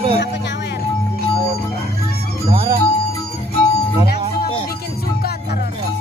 Aku nyawer. Langsung aku bikin suka terus.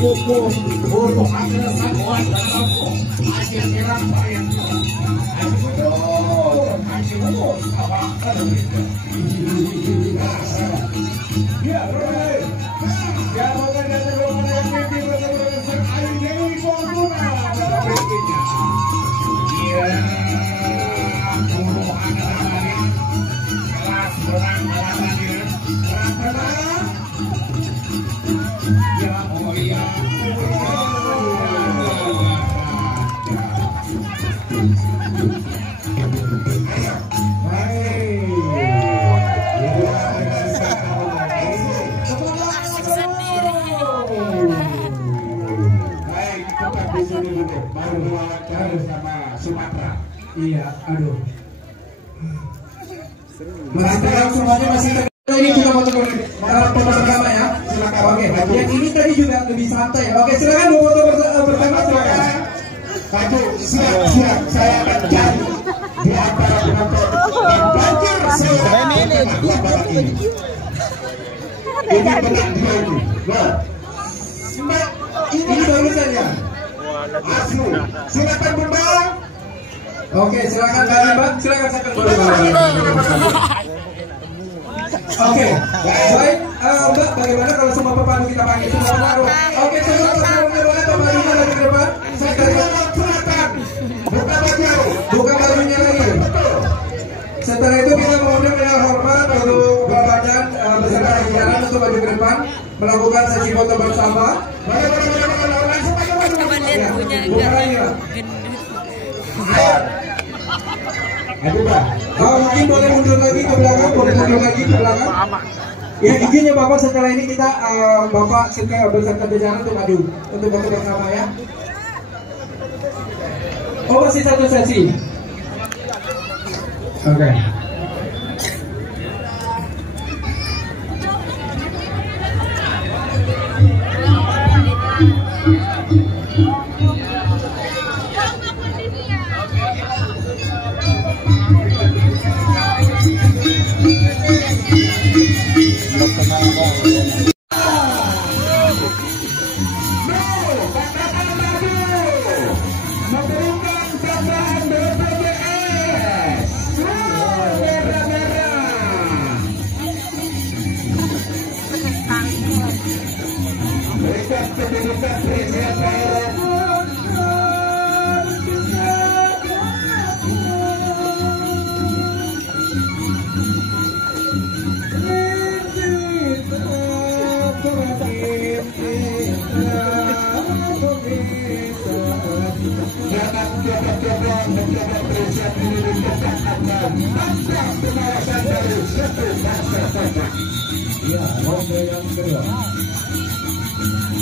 kuku untuk ambil sakuan dan aku hasil kirang bayang hasil apa ya boleh ya boleh dari rumah yang mimpi berterus ayu dewi kuanguna dalam mimpinya iya tunggu anak-anak kelas berang alasan dia berang ya oh iya baru wawancara sama Sumatera. Iya, aduh. Masih semuanya masih ini juga foto pertama ya. Silakan. Oke, yang ini tadi juga lebih santai. Oke, silakan foto pertama silakan. Maju, siap. Saya akan cari di antara penonton yang banjir saya milih ini. Ini benar dia ini. Nah, Ini barusan ya. Aslu, silakan Bunda. Oke, silakan Mbak. Silakan Oke, baik Mbak. Bagaimana kalau semua pemandu kita panggil semua? Oke, semua bagaimana pemandunya lagi ke depan? Buka bajunya lagi. Setelah itu kita mengundang dengan hormat untuk Bapak beserta jajaran untuk maju ke depan melakukan sesi foto bersama. Mungkin boleh mundur lagi ke belakang, Ya, izinnya Bapak setelah ini kita Bapak beserta jajaran untuk maju untuk foto bersama ya. Oh, masih satu sesi. Oke. Ya, ronde yang kedua.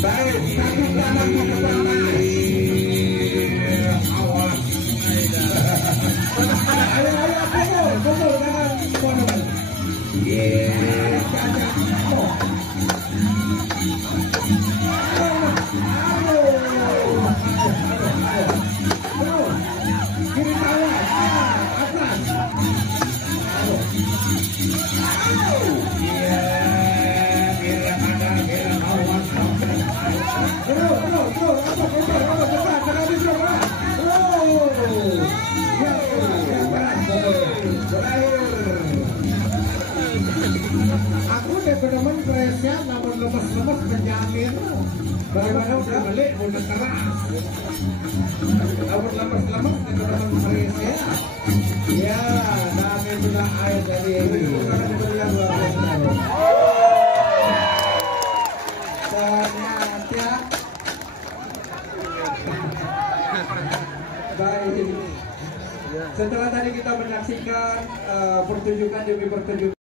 Baik, satu tangan ke pertama. Awas. Ayo, kumpul tangan konon. Aku teman-teman presnya namun lemes-lemes menjamin bagaimana udah balik udah keras namun lemes-lemes teman-teman presnya ya dan sudah air dari ini yang luar biasa ternyata Baik. Setelah tadi kita menyaksikan pertunjukan demi pertunjukan